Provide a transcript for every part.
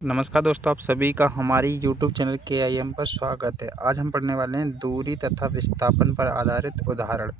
नमस्कार दोस्तों, आप सभी का हमारी यूट्यूब चैनल KIM पर स्वागत है। आज हम पढ़ने वाले हैं दूरी तथा विस्थापन पर आधारित उदाहरण,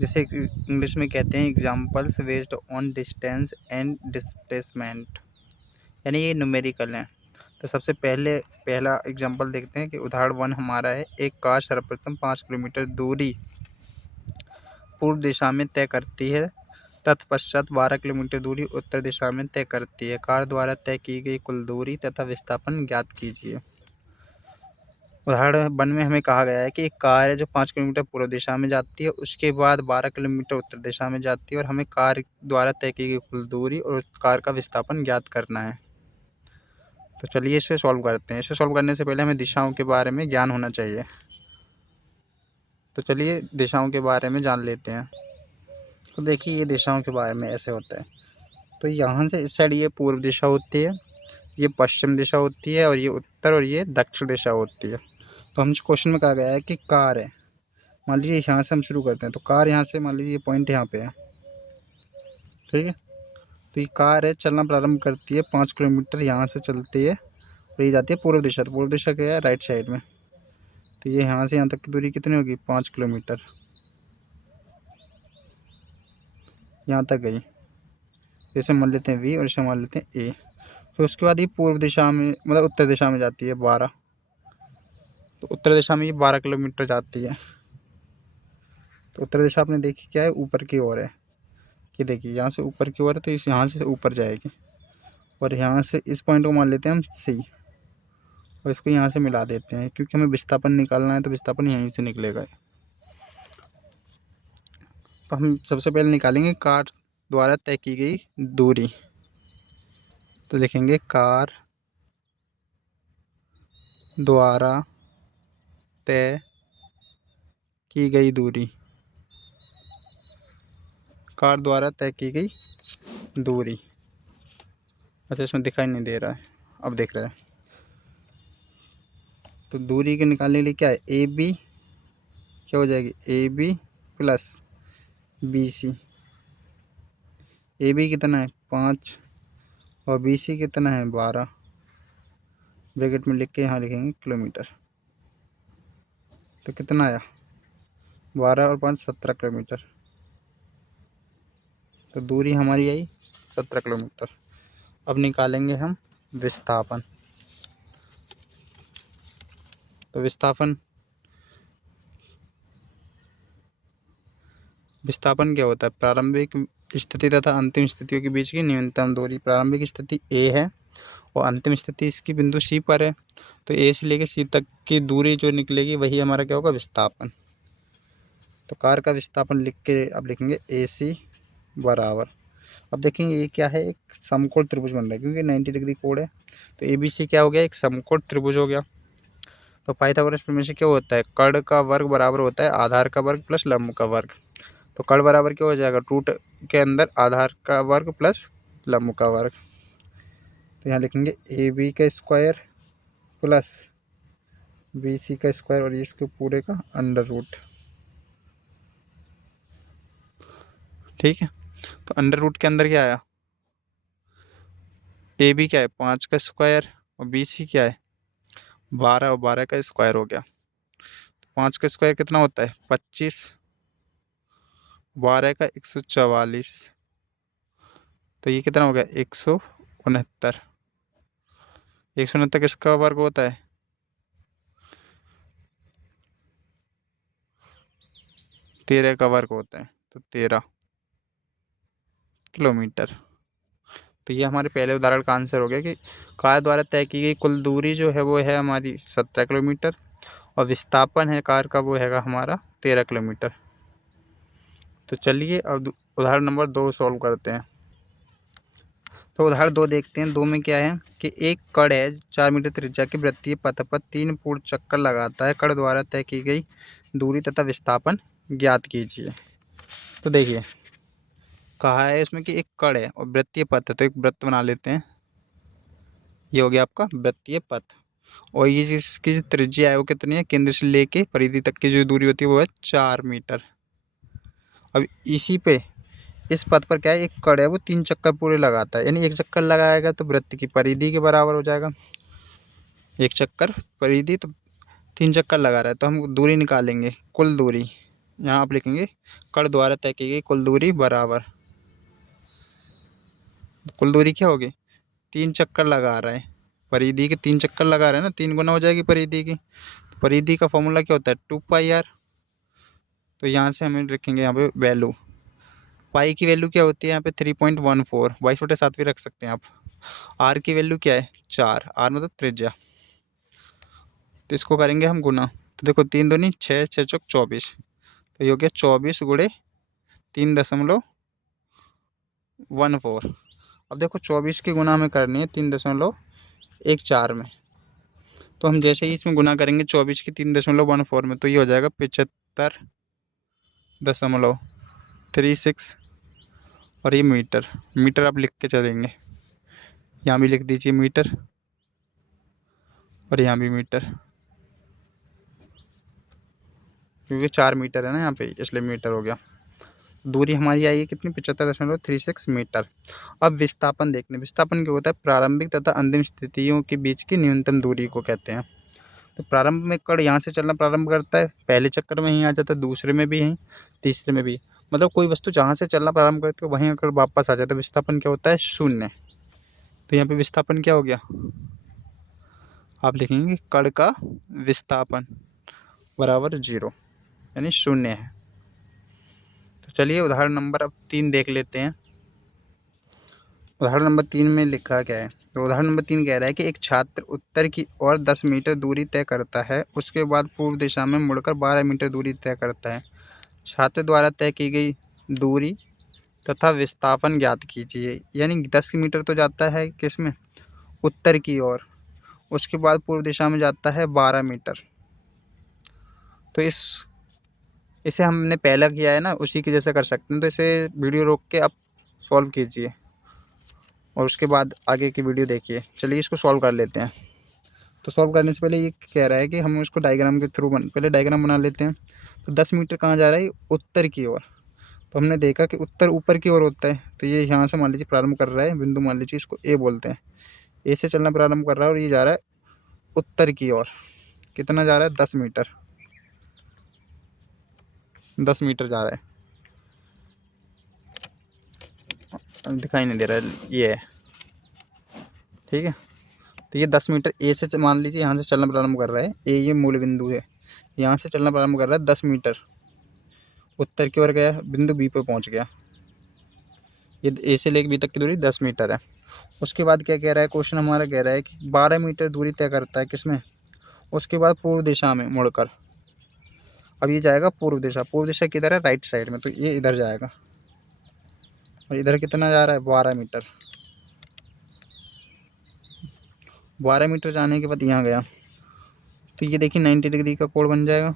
जिसे इंग्लिश में कहते हैं examples based on distance and displacement, यानी ये न्यूमेरिकल हैं। तो सबसे पहला एग्जाम्पल देखते हैं कि उदाहरण 1 हमारा है। एक कार सर्वप्रथम 5 किलोमीटर दूरी पूर्व दिशा में तय करती है, तत्पश्चात 12 किलोमीटर दूरी उत्तर दिशा में तय करती है। कार द्वारा तय की गई कुल दूरी तथा विस्थापन ज्ञात कीजिए। उदाहरण 1 में हमें कहा गया है कि एक कार है जो 5 किलोमीटर पूर्व दिशा में जाती है, उसके बाद 12 किलोमीटर उत्तर दिशा में जाती है और हमें कार द्वारा तय की गई कुल दूरी और उस कार का विस्थापन ज्ञात करना है। तो चलिए इसे सॉल्व करते हैं। इसे सॉल्व करने से पहले हमें दिशाओं के बारे में ज्ञान होना चाहिए। तो चलिए दिशाओं के बारे में जान लेते हैं। तो देखिए, ये दिशाओं के बारे में ऐसे होता है। तो यहाँ से इस साइड ये पूर्व दिशा होती है, ये पश्चिम दिशा होती है और ये उत्तर और ये दक्षिण दिशा होती है। तो हमसे क्वेश्चन में कहा गया है कि कार है, मान लीजिए यहाँ से हम शुरू करते हैं। तो कार यहाँ से, मान लीजिए ये पॉइंट यहाँ पे है, ठीक है। तो ये कार है, चलना प्रारंभ करती है 5 किलोमीटर, यहाँ से चलती है और ये जाती है पूर्व दिशा। तो पूर्व दिशा क्या है, राइट साइड में। तो ये यहाँ से यहाँ तक की दूरी कितनी होगी, 5 किलोमीटर, यहाँ तक गई। इसे मान लेते हैं V और इसे मान लेते हैं A। फिर उसके बाद ये पूर्व दिशा में, मतलब उत्तर दिशा में जाती है 12। तो उत्तर दिशा में ये 12 किलोमीटर जाती है। तो उत्तर दिशा आपने देखी क्या है, ऊपर की ओर है। कि देखिए यहाँ से ऊपर की ओर है, तो इस यहाँ से ऊपर जाएगी। और यहाँ से इस पॉइंट को मान लेते हैं हम C और इसको यहाँ से मिला देते हैं, क्योंकि हमें विस्थापन निकालना है। तो विस्थापन यहीं से निकलेगा। तो हम सबसे पहले निकालेंगे कार द्वारा तय की गई दूरी। तो लिखेंगे कार द्वारा तय की गई दूरी। कार द्वारा तय की गई दूरी। अच्छा, इसमें दिखाई नहीं दे रहा है, अब देख रहा है। तो दूरी के निकालने के लिए क्या है, AB क्या हो जाएगी, AB प्लस BC। AB कितना है, 5 और BC कितना है, 12। ब्रैकेट में लिख के यहाँ लिखेंगे किलोमीटर। तो कितना आया, 12 और 5 17 किलोमीटर। तो दूरी हमारी आई 17 किलोमीटर। अब निकालेंगे हम विस्थापन। तो विस्थापन क्या होता है, प्रारंभिक स्थिति तथा अंतिम स्थितियों के बीच की न्यूनतम दूरी। प्रारंभिक स्थिति A है और अंतिम स्थिति इसकी बिंदु C पर है। तो A से लेकर C तक की दूरी जो निकलेगी वही हमारा क्या होगा, विस्थापन। तो कार का विस्थापन लिख के अब लिखेंगे AC बराबर। अब देखेंगे ये क्या है, एक समकोण त्रिभुज बन रहा है, क्योंकि 90 डिग्री कोण है। तो ABC क्या हो गया, एक समकोण त्रिभुज हो गया। तो पाइथागोरस प्रमेय से क्या होता है, कर्ण का वर्ग बराबर होता है आधार का वर्ग प्लस लंब का वर्ग। तो कर्ण बराबर क्या हो जाएगा, रूट के अंदर आधार का वर्ग प्लस लंब का वर्ग। तो यहाँ लिखेंगे AB का स्क्वायर प्लस BC का स्क्वायर और इसके पूरे का अंडर रूट। ठीक है। तो अंडर रूट के अंदर क्या आया, AB क्या है 5 का स्क्वायर और BC क्या है 12 और 12 का स्क्वायर हो गया। 5 का स्क्वायर कितना होता है 25, 12 का 144। तो ये कितना हो गया 169। 169 किसका वर्ग होता है, 13 का वर्ग होता है। तो 13 किलोमीटर। तो ये हमारे पहले उदाहरण का आंसर हो गया कि कार द्वारा तय की गई कुल दूरी जो है वो है हमारी 17 किलोमीटर और विस्थापन है कार का वो हैगा हमारा 13 किलोमीटर। तो चलिए अब उदाहरण नंबर 2 सॉल्व करते हैं। तो उदाहरण 2 देखते हैं। 2 में क्या है कि एक कण है 4 मीटर त्रिज्या के वृत्तीय पथ पर 3 पूर्ण चक्कर लगाता है। कण द्वारा तय की गई दूरी तथा विस्थापन ज्ञात कीजिए। तो देखिए कहा है इसमें कि एक कण है और वृत्तीय पथ है, तो एक वृत्त बना लेते हैं। ये हो गया आपका वृत्तीय पथ। और ये जिसकी जो त्रिज्या है वो कितनी है, केंद्र से लेके परिधि तक की जो दूरी होती है वो है 4 मीटर। अब इसी पे इस पथ पर क्या है, एक कण है वो 3 चक्कर पूरे लगाता है, यानी 1 चक्कर लगाएगा तो वृत्त की परिधि के बराबर हो जाएगा। 1 चक्कर परिधि तो 3 चक्कर लगा रहा है, तो हम दूरी निकालेंगे, कुल दूरी। यहाँ आप लिखेंगे कण द्वारा तय की गई कुल दूरी बराबर, कुल दूरी क्या होगी, 3 चक्कर लगा रहा है, परिधि के 3 चक्कर लगा रहा है ना, 3 गुना हो जाएगी परिधि की। तो परिधि का फॉर्मूला क्या होता है, 2πr। तो यहाँ से हमें रखेंगे यहाँ पे वैल्यू, पाई की वैल्यू क्या होती है यहाँ पे 3.14, 22/7 भी रख सकते हैं आप। आर की वैल्यू क्या है 4, आर मतलब त्रिज्या। तो इसको करेंगे हम गुना, तो देखो 3 दूनी 6, 6 चौक 24, तो ये हो गया 24 गुणे 3.14। अब देखो 24 की गुना हमें करनी है 3.14 में, तो हम जैसे ही इसमें गुना करेंगे 24 की 3.14 में, तो ये हो जाएगा 75.36। और ये मीटर, मीटर आप लिख के चलेंगे, यहाँ भी लिख दीजिए मीटर और यहाँ भी मीटर, क्योंकि 4 मीटर है ना यहाँ पे, इसलिए मीटर हो गया। दूरी हमारी आई है कितनी, 75.36 मीटर। अब विस्थापन देखते हैं। विस्थापन क्या होता है, प्रारंभिक तथा अंतिम स्थितियों के बीच की न्यूनतम दूरी को कहते हैं। तो प्रारंभ में कण यहाँ से चलना प्रारंभ करता है, पहले चक्कर में ही आ जाता है, दूसरे में भी है, तीसरे में भी, मतलब कोई वस्तु जहाँ से चलना प्रारंभ करती है वहीं अगर वापस आ जाता है, विस्थापन क्या होता है, शून्य। तो यहाँ पे विस्थापन क्या हो गया, आप लिखेंगे कण का विस्थापन बराबर 0, यानी शून्य है। तो चलिए उदाहरण नंबर अब 3 देख लेते हैं। उदाहरण नंबर 3 में लिखा क्या है, तो उदाहरण नंबर 3 कह रहा है कि एक छात्र उत्तर की ओर 10 मीटर दूरी तय करता है, उसके बाद पूर्व दिशा में मुड़कर 12 मीटर दूरी तय करता है। छात्र द्वारा तय की गई दूरी तथा विस्थापन ज्ञात कीजिए। यानी 10 मीटर तो जाता है किसमें, उत्तर की ओर, उसके बाद पूर्व दिशा में जाता है 12 मीटर। तो इसे हमने पहला किया है ना, उसी की जैसे कर सकते हैं। तो इसे वीडियो रोक के आप सॉल्व कीजिए और उसके बाद आगे की वीडियो देखिए। चलिए इसको सॉल्व कर लेते हैं। तो सॉल्व करने से पहले ये कह रहा है कि हम उसको डायग्राम के थ्रू पहले डायग्राम बना लेते हैं। तो 10 मीटर कहाँ जा रहा है, उत्तर की ओर। तो हमने देखा कि उत्तर ऊपर की ओर होता है, तो ये यहाँ से मान लीजिए प्रारंभ कर रहा है, बिंदु मान लीजिए इसको ए बोलते हैं। ए से चलना प्रारंभ कर रहा है और ये जा रहा है उत्तर की ओर। कितना जा रहा है, 10 मीटर, 10 मीटर जा रहा है। दिखाई नहीं दे रहा है, ये है, ठीक है। तो ये 10 मीटर ए से मान लीजिए यहाँ से चलना प्रारंभ कर रहा है, ए ये मूल बिंदु है, यहाँ से चलना प्रारंभ कर रहा है 10 मीटर, उत्तर की ओर गया, बिंदु बी पे पहुँच गया। ये ए से लेकर बी तक की दूरी 10 मीटर है। उसके बाद क्या कह रहा है, क्वेश्चन हमारा कह रहा है कि 12 मीटर दूरी तय करता है किसमें, उसके बाद पूर्व दिशा में मुड़कर। अब ये जाएगा पूर्व दिशा, पूर्व दिशा किधर है, राइट साइड में, तो ये इधर जाएगा। और इधर कितना जा रहा है, 12 मीटर। 12 मीटर जाने के बाद यहाँ गया, तो ये देखिए 90 डिग्री का कोण बन जाएगा।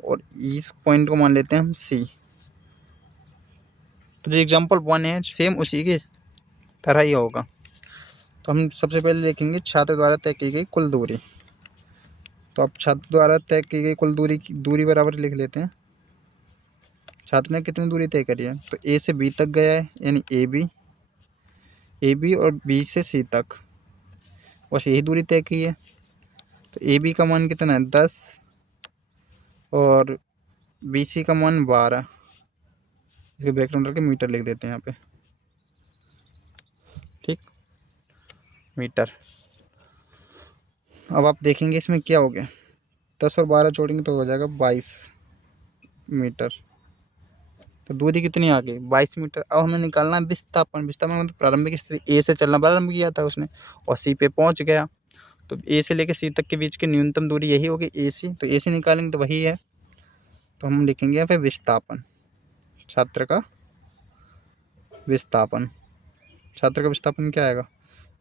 और इस पॉइंट को मान लेते हैं हम सी। तो जो एग्जाम्पल 1 है सेम उसी की तरह ही होगा। तो हम सबसे पहले लिखेंगे छात्र द्वारा तय की गई कुल दूरी। तो अब छात्र द्वारा तय की गई कुल दूरी की दूरी बराबर लिख लेते हैं। छात्र ने कितनी दूरी तय करी है, तो ए से बी तक गया है, यानी ए बी और बी से सी तक, बस यही दूरी तय की है। तो ए बी का मान कितना है, 10, और बी सी का मान 12। इसके ब्रैकेट में डाल के मीटर लिख देते हैं यहाँ पे, ठीक, मीटर। अब आप देखेंगे इसमें क्या हो गया, 10 और 12 जोड़ेंगे तो हो जाएगा 22 मीटर। तो दूरी कितनी आ गई, 22 मीटर। अब हमें निकालना है विस्थापन। विस्थापन मतलब प्रारंभिक स्थिति, ए से चलना प्रारंभ किया था उसने और सी पे पहुंच गया। तो ए से लेकर सी तक के बीच की न्यूनतम दूरी यही होगी, ए सी। तो ए सी निकालेंगे तो वही है। तो हम लिखेंगे यहाँ पे विस्थापन, छात्र का विस्थापन। छात्र का विस्थापन क्या आएगा,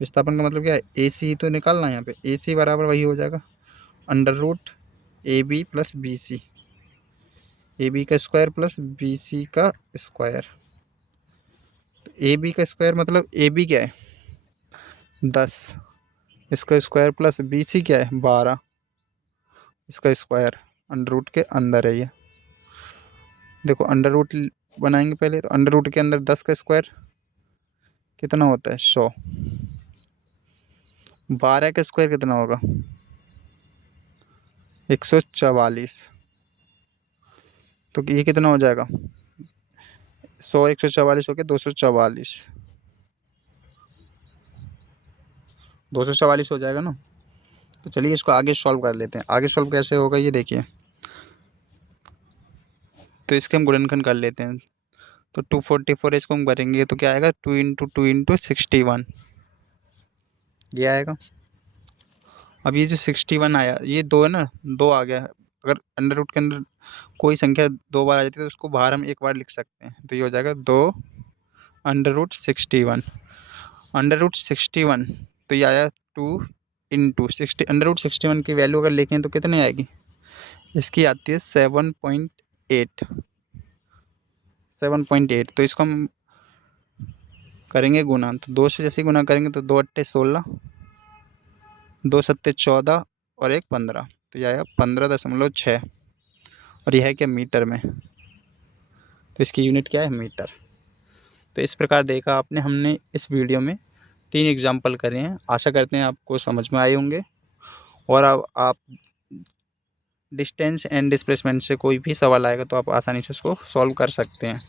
विस्थापन का मतलब क्या है, ए सी तो निकालना है यहाँ पे। ए सी बराबर वही हो जाएगा √AB plus B C, A B का स्क्वायर प्लस बी सी का स्क्वायर। तो ए बी का स्क्वायर मतलब ए बी क्या है 10, इसका स्क्वायर प्लस बी सी क्या है 12, इसका स्क्वायर अंडर रूट के अंदर है ये। देखो अंडर रूट बनाएंगे पहले। तो अंडर रूट के अंदर 10 का स्क्वायर कितना होता है 100। 12 का स्क्वायर कितना होगा 144। तो ये कितना हो जाएगा 100 144 हो गया 244। 244 हो जाएगा ना। तो चलिए इसको आगे सॉल्व कर लेते हैं। आगे सॉल्व कैसे होगा ये देखिए। तो इसके हम गुणनखंड कर लेते हैं। तो 244 इसको हम करेंगे तो क्या आएगा 2 × 2 × 61 ये आएगा। अब ये जो 61 आया ये दो है ना, दो आ गया। अगर अंडर रूट के अंदर कोई संख्या दो बार आ जाती है तो उसको बाहर हम एक बार लिख सकते हैं। तो ये हो जाएगा 2 √61। √61 तो ये आया 2 × 60। √61 की वैल्यू अगर लिखें तो कितनी आएगी, इसकी आती है 7.8। 7.8 तो इसको हम करेंगे गुना। तो 2 से जैसे गुना करेंगे तो 2 × 8 = 16, 2 × 7 = 14 और 1 × 15। तो यह आएगा 15.6। और यह है क्या मीटर में। तो इसकी यूनिट क्या है मीटर। तो इस प्रकार देखा आपने हमने इस वीडियो में 3 एग्जाम्पल करे हैं। आशा करते हैं आपको समझ में आए होंगे। और अब आप डिस्टेंस एंड डिस्प्लेसमेंट से कोई भी सवाल आएगा तो आप आसानी से उसको सॉल्व कर सकते हैं।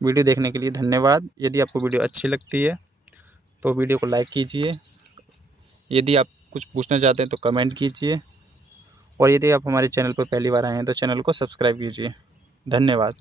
वीडियो देखने के लिए धन्यवाद। यदि आपको वीडियो अच्छी लगती है तो वीडियो को लाइक कीजिए। यदि आप कुछ पूछना चाहते हैं तो कमेंट कीजिए। और यदि आप हमारे चैनल पर पहली बार आए हैं तो चैनल को सब्सक्राइब कीजिए। धन्यवाद।